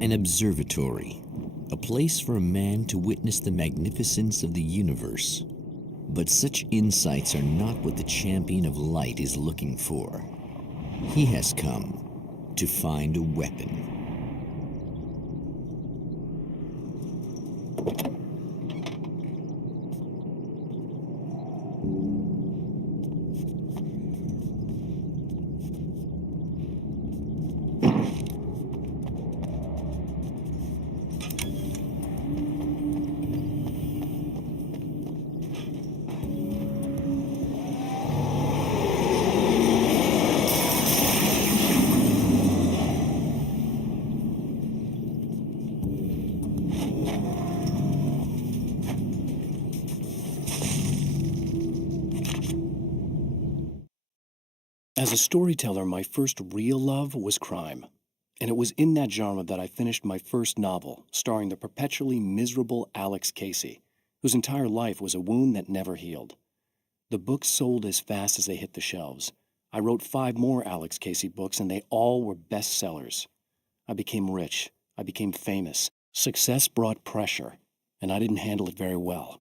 An observatory, a place for a man to witness the magnificence of the universe. But such insights are not what the champion of light is looking for. He has come to find a weapon. As a storyteller, my first real love was crime. And it was in that genre that I finished my first novel, starring the perpetually miserable Alex Casey, whose entire life was a wound that never healed. The books sold as fast as they hit the shelves. I wrote 5 more Alex Casey books, and they all were bestsellers. I became rich. I became famous. Success brought pressure, and I didn't handle it very well.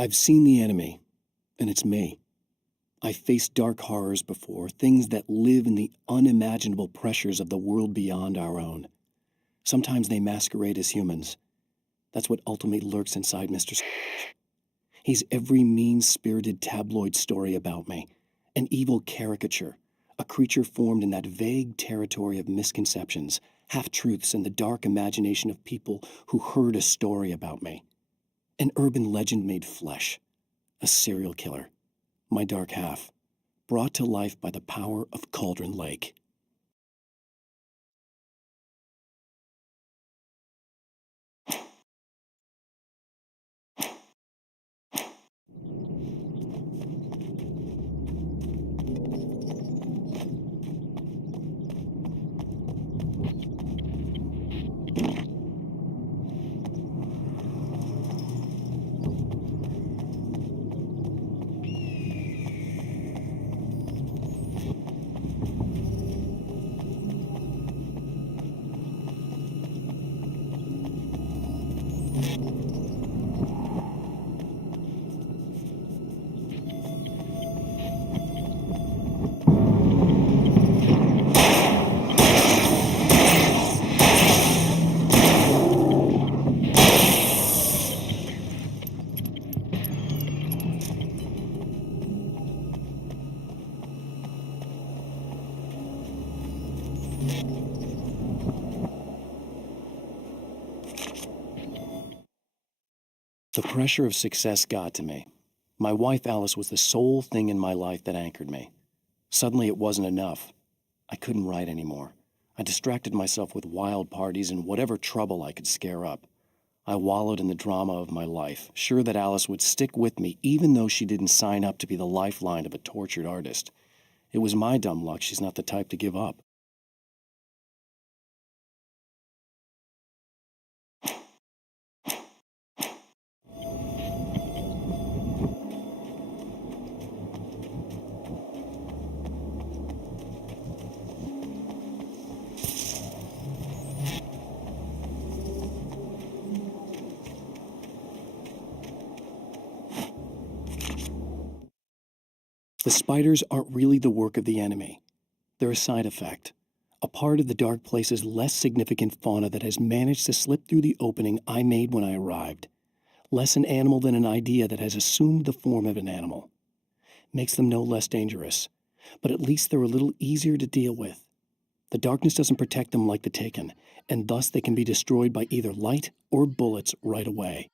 I've seen the enemy, and it's me. I've faced dark horrors before, things that live in the unimaginable pressures of the world beyond our own. Sometimes they masquerade as humans. That's what ultimately lurks inside Mr. Scrooge. He's every mean-spirited tabloid story about me, an evil caricature, a creature formed in that vague territory of misconceptions, half-truths, and the dark imagination of people who heard a story about me. An urban legend made flesh, a serial killer, my dark half, brought to life by the power of Cauldron Lake. The pressure of success got to me. My wife Alice was the sole thing in my life that anchored me. Suddenly it wasn't enough. I couldn't write anymore. I distracted myself with wild parties and whatever trouble I could scare up. I wallowed in the drama of my life, sure that Alice would stick with me even though she didn't sign up to be the lifeline of a tortured artist. It was my dumb luck she's not the type to give up. The spiders aren't really the work of the enemy. They're a side effect, a part of the dark place's less significant fauna that has managed to slip through the opening I made when I arrived. Less an animal than an idea that has assumed the form of an animal. Makes them no less dangerous, but at least they're a little easier to deal with. The darkness doesn't protect them like the Taken, and thus they can be destroyed by either light or bullets right away.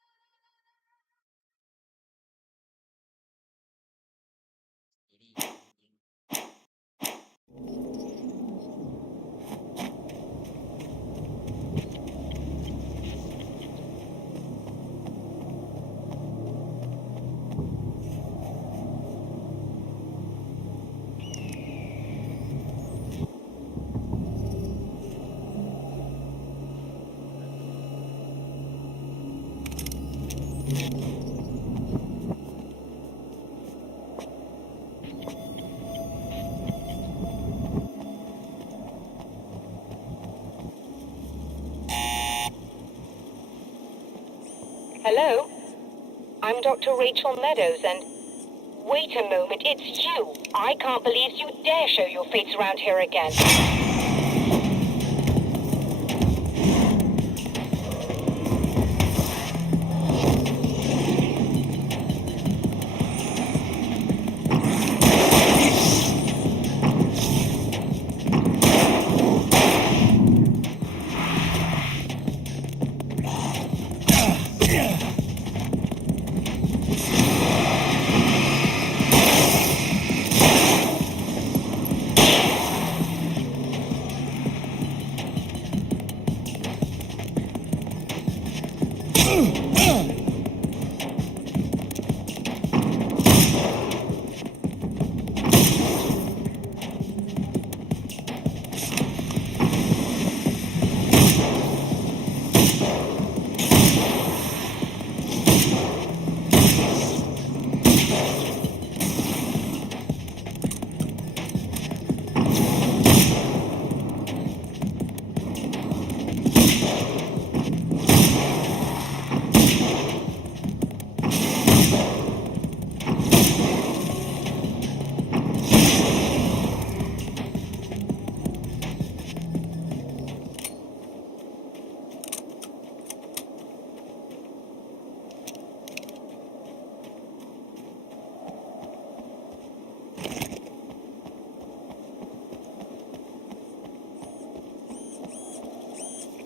Hello? I'm Dr. Rachel Meadows, and... Wait a moment, it's you! I can't believe you dare show your face around here again.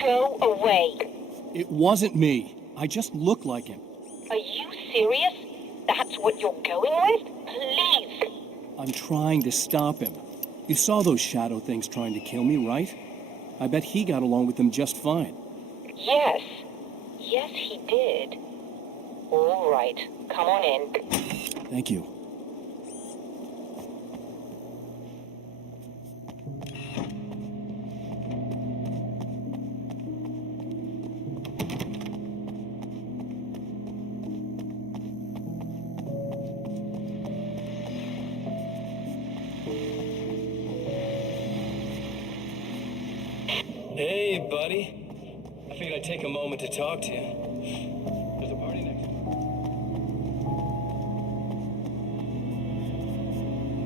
Go away. It wasn't me. I just look like him. Are you serious? That's what you're going with? Please. I'm trying to stop him. You saw those shadow things trying to kill me, right? I bet he got along with them just fine. Yes. Yes, he did. All right. Come on in. Thank you. Hey, buddy. I figured I'd take a moment to talk to you. There's a party next week.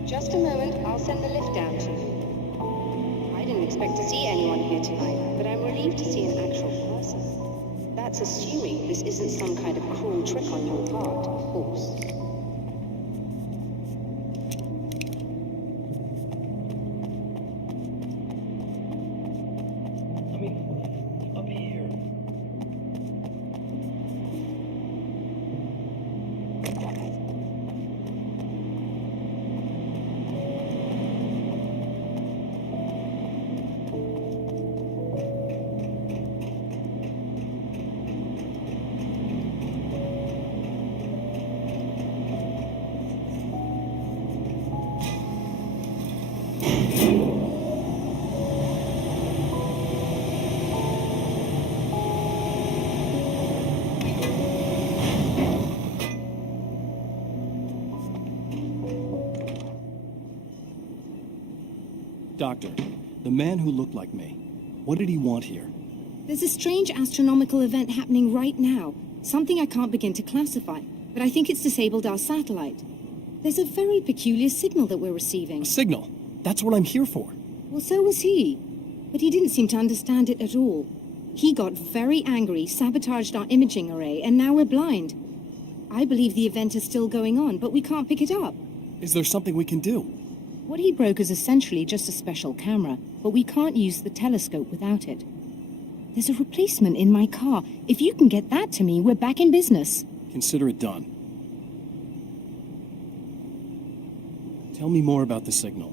Just a moment, I'll send the lift down to you. I didn't expect to see anyone here tonight, but I'm relieved to see an actual person. That's assuming this isn't some kind of cruel trick on your part, of course. I mean, up here. Doctor, the man who looked like me, what did he want here? There's a strange astronomical event happening right now. Something I can't begin to classify, but I think it's disabled our satellite. There's a very peculiar signal that we're receiving. A signal. That's what I'm here for. Well, so was he. But he didn't seem to understand it at all. He got very angry, sabotaged our imaging array, and now we're blind. I believe the event is still going on, but we can't pick it up. Is there something we can do? What he broke is essentially just a special camera, but we can't use the telescope without it. There's a replacement in my car. If you can get that to me, we're back in business. Consider it done. Tell me more about the signal.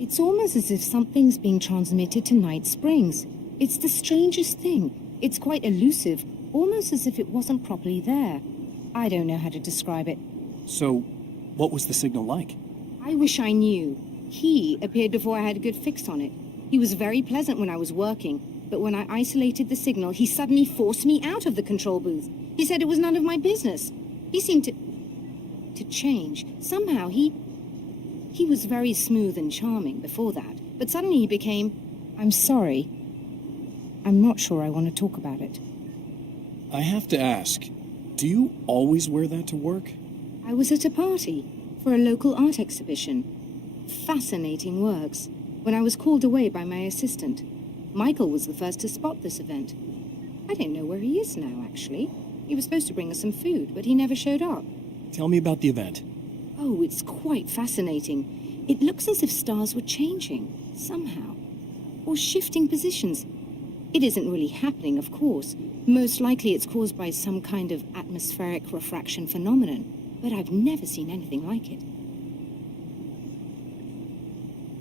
It's almost as if something's being transmitted to Night Springs. It's the strangest thing. It's quite elusive, almost as if it wasn't properly there. I don't know how to describe it. So, what was the signal like? I wish I knew. He appeared before I had a good fix on it. He was very pleasant when I was working, but when I isolated the signal, he suddenly forced me out of the control booth. He said it was none of my business. He seemed to change. Somehow he was very smooth and charming before that, but suddenly he became, I'm sorry. I'm not sure I want to talk about it. I have to ask, do you always wear that to work? I was at a party for a local art exhibition. Fascinating works. When I was called away by my assistant, Michael was the first to spot this event. I don't know where he is now, actually. He was supposed to bring us some food, but he never showed up. Tell me about the event. Oh, it's quite fascinating. It looks as if stars were changing, somehow. Or shifting positions. It isn't really happening, of course. Most likely it's caused by some kind of atmospheric refraction phenomenon. But I've never seen anything like it.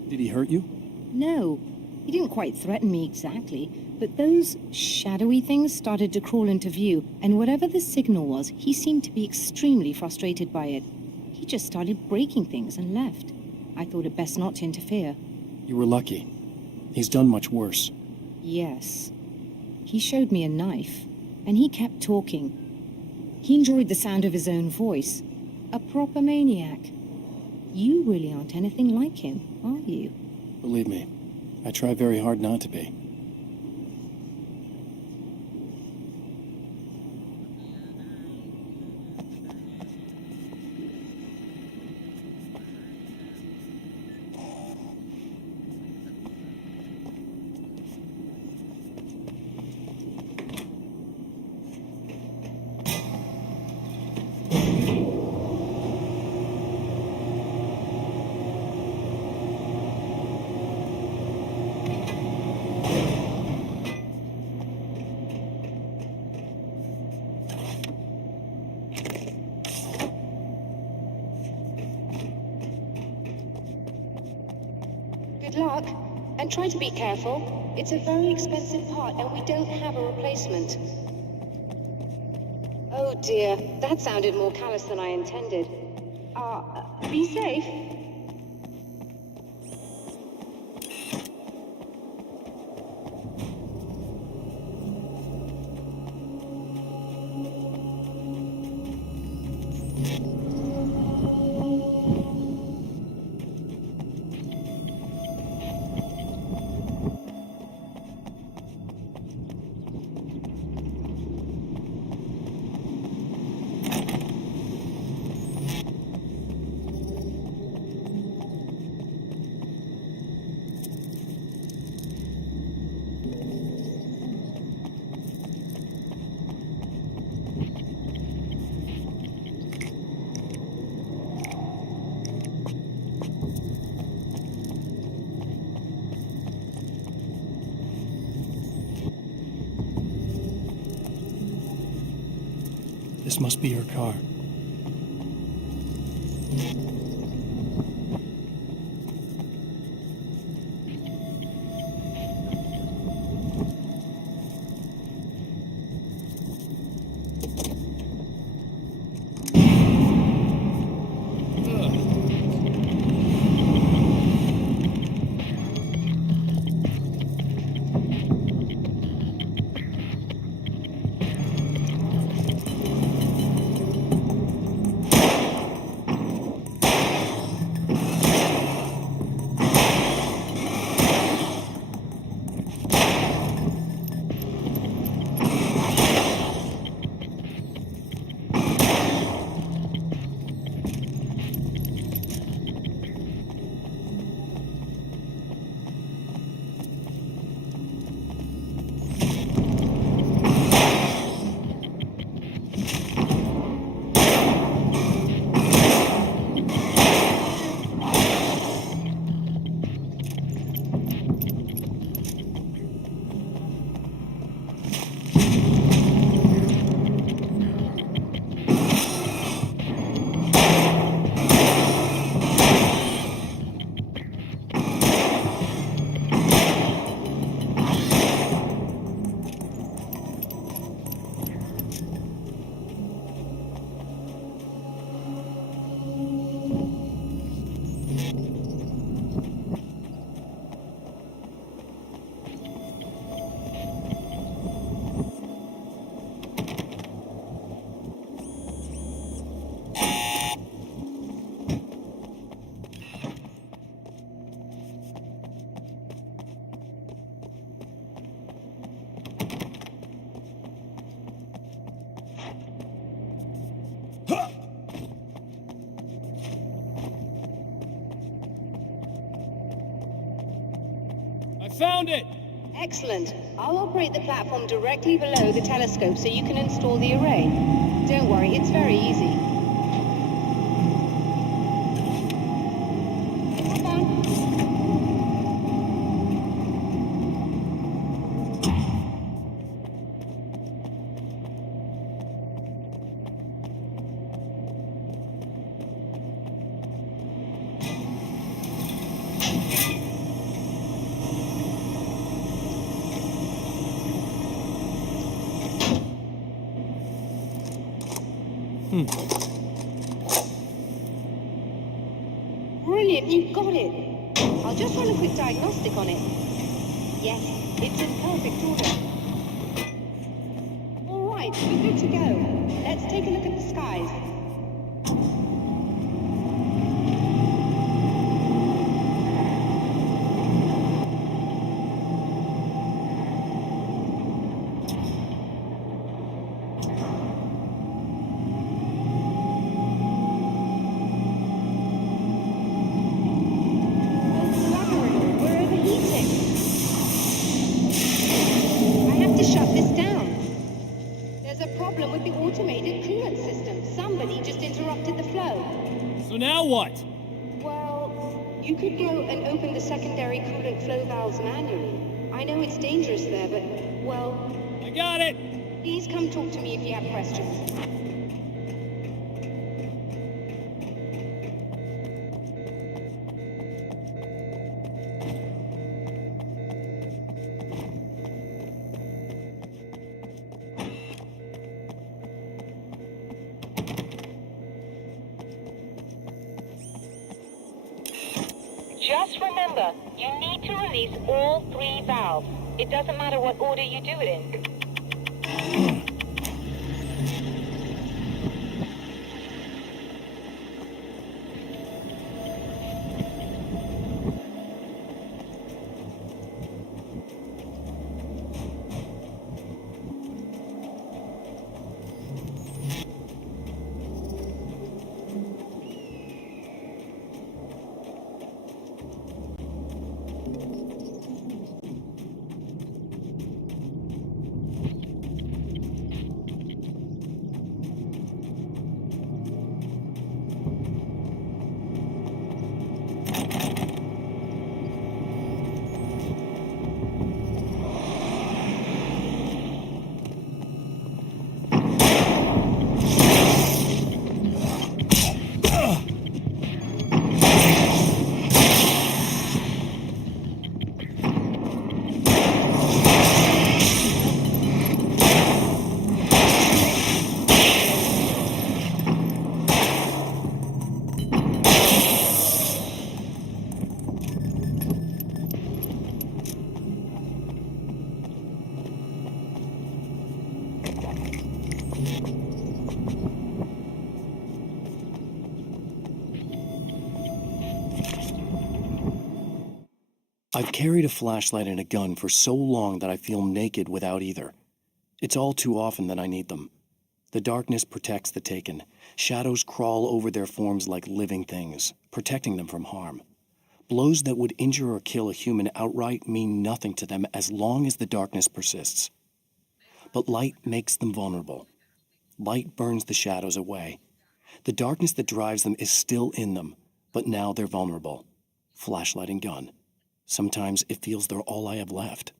Did he hurt you? No, he didn't quite threaten me exactly, but those shadowy things started to crawl into view, and whatever the signal was, he seemed to be extremely frustrated by it. He just started breaking things and left. I thought it best not to interfere. You were lucky. He's done much worse. Yes. He showed me a knife, and he kept talking. He enjoyed the sound of his own voice. A proper maniac. You really aren't anything like him, are you? Believe me, I try very hard not to be. luck. And try to be careful. It's a very expensive part, and we don't have a replacement. Oh dear, that sounded more callous than I intended. Be safe. This must be her car. Found it! Excellent. I'll operate the platform directly below the telescope so you can install the array. Don't worry, it's very easy. Come on. Brilliant, you've got it. I'll just run a quick diagnostic on it. Yes, it's in perfect order. All right, we're good to go. Let's take a look at the skies. So now what? Well, you could go and open the secondary coolant flow valves manually. I know it's dangerous there, but, well... I got it! Please come talk to me if you have questions. Just remember, you need to release all 3 valves. It doesn't matter what order you do it in. I've carried a flashlight and a gun for so long that I feel naked without either. It's all too often that I need them. The darkness protects the taken. Shadows crawl over their forms like living things, protecting them from harm. Blows that would injure or kill a human outright mean nothing to them as long as the darkness persists. But light makes them vulnerable. Light burns the shadows away. The darkness that drives them is still in them, but now they're vulnerable. Flashlight and gun. Sometimes it feels they're all I have left.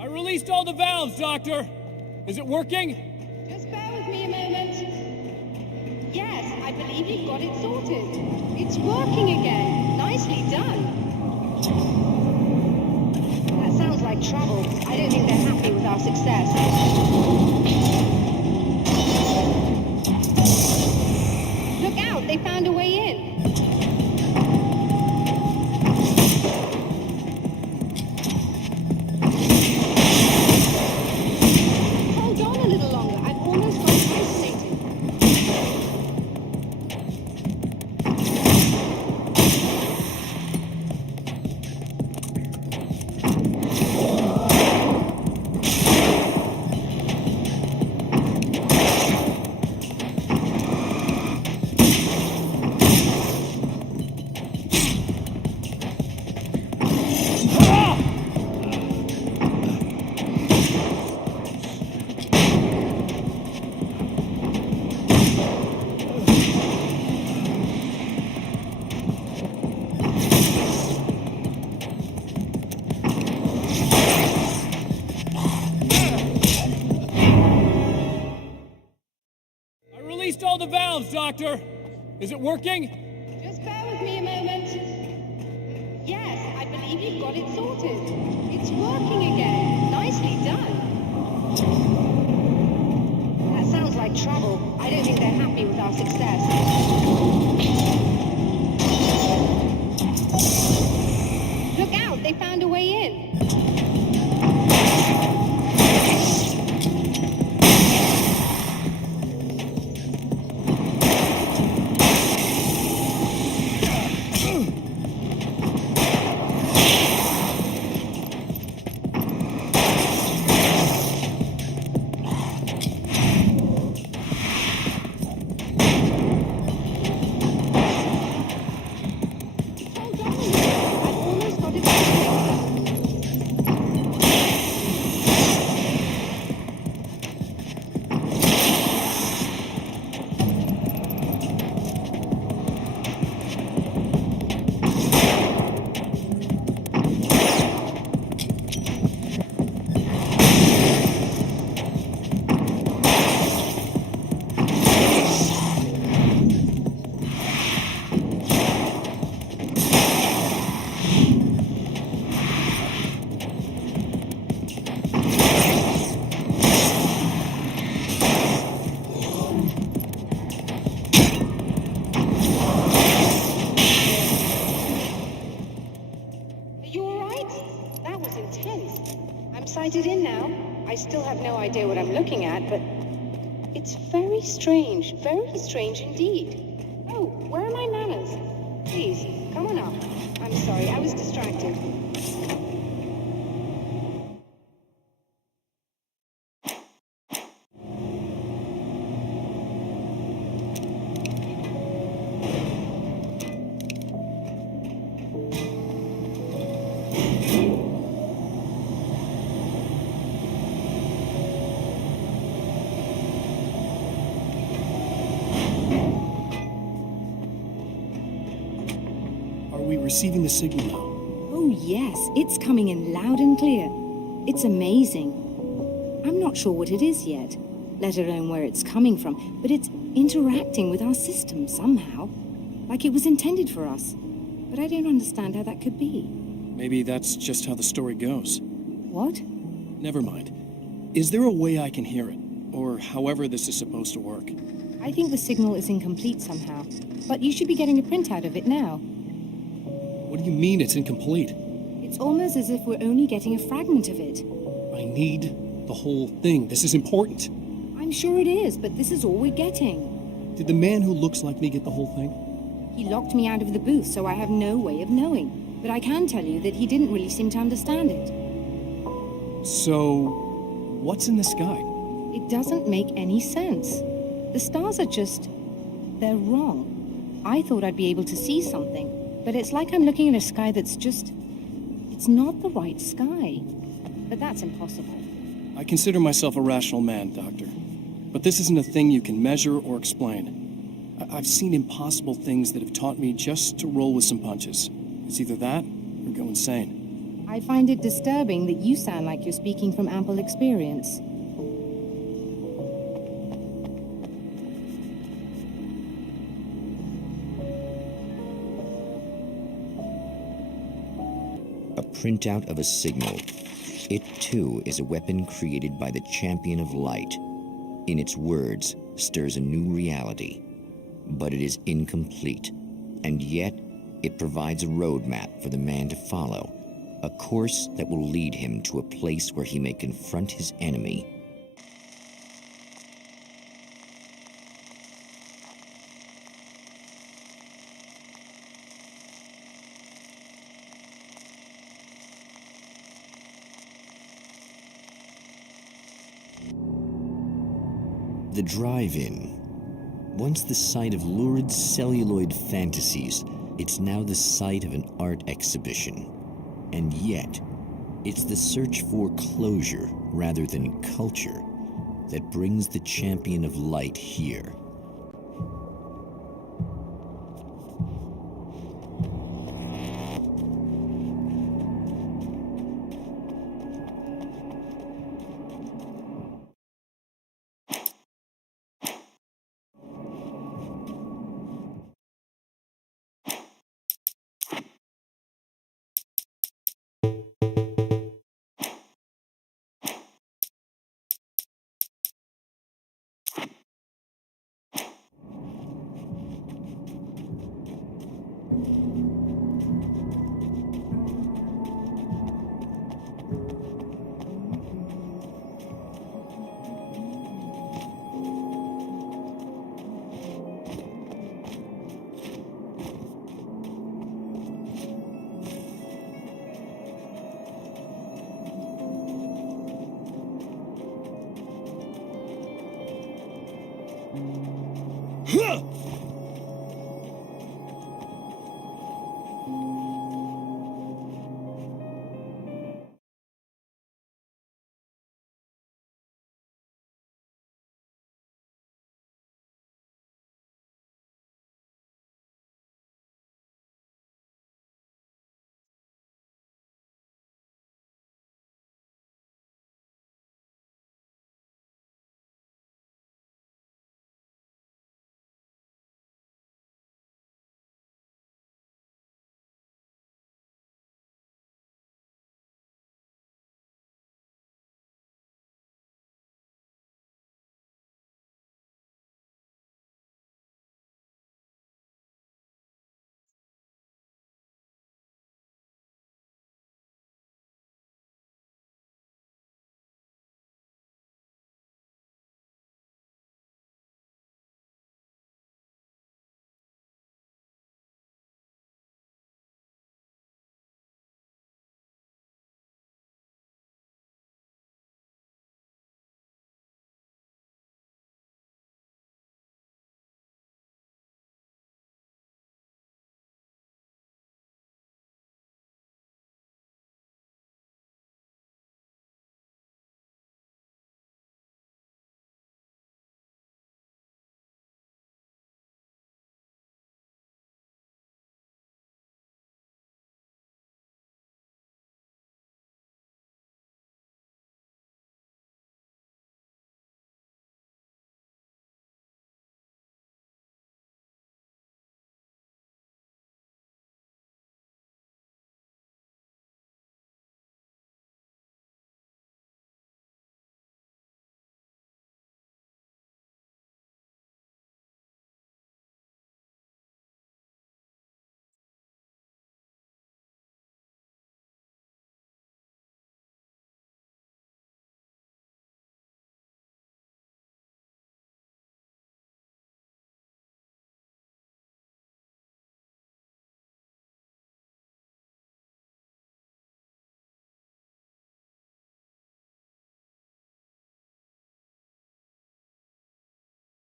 I released all the valves, Doctor. Is it working? Just bear with me a moment. Yes, I believe you've got it sorted. It's working again. Nicely done. That sounds like trouble. I don't think they're happy with our success. Look out, they found a way in. Hold on a little longer. I've almost got it isolated. I released all the valves, Doctor. Is it working? Just bear with me a moment. Yes, I believe you've got it sorted. It's working again. Nicely done. That sounds like trouble. I don't think they're happy with our success. Look out, they found a way in. Hold on a minute. I've almost got it isolated. Are you alright? That was intense. I'm sighted in now. I still have no idea what I'm looking at, but it's very strange indeed. Oh, where are my manners? Please, come on up. I'm sorry, I was distracted. Are we receiving the signal now? Oh, yes, it's coming in loud and clear. It's amazing. I'm not sure what it is yet, let alone where it's coming from, but it's interacting with our system somehow, like it was intended for us. But I don't understand how that could be. Maybe that's just how the story goes. What? Never mind. Is there a way I can hear it? Or however this is supposed to work? I think the signal is incomplete somehow, but you should be getting a printout of it now. What do you mean it's incomplete? It's almost as if we're only getting a fragment of it. I need the whole thing. This is important. I'm sure it is, but this is all we're getting. Did the man who looks like me get the whole thing? He locked me out of the booth, so I have no way of knowing. But I can tell you that he didn't really seem to understand it. So, what's in the sky? It doesn't make any sense. The stars are just... they're wrong. I thought I'd be able to see something, but it's like I'm looking at a sky that's just... It's not the right sky. But that's impossible. I consider myself a rational man, Doctor. But this isn't a thing you can measure or explain. I've seen impossible things that have taught me just to roll with some punches. It's either that or go insane. I find it disturbing that you sound like you're speaking from ample experience. A printout of a signal. It, too, is a weapon created by the Champion of Light. In its words, stirs a new reality. But it is incomplete, and yet it provides a roadmap for the man to follow, a course that will lead him to a place where he may confront his enemy. The drive-in. Once the site of lurid celluloid fantasies, it's now the site of an art exhibition. And yet, it's the search for closure rather than culture that brings the Champion of Light here.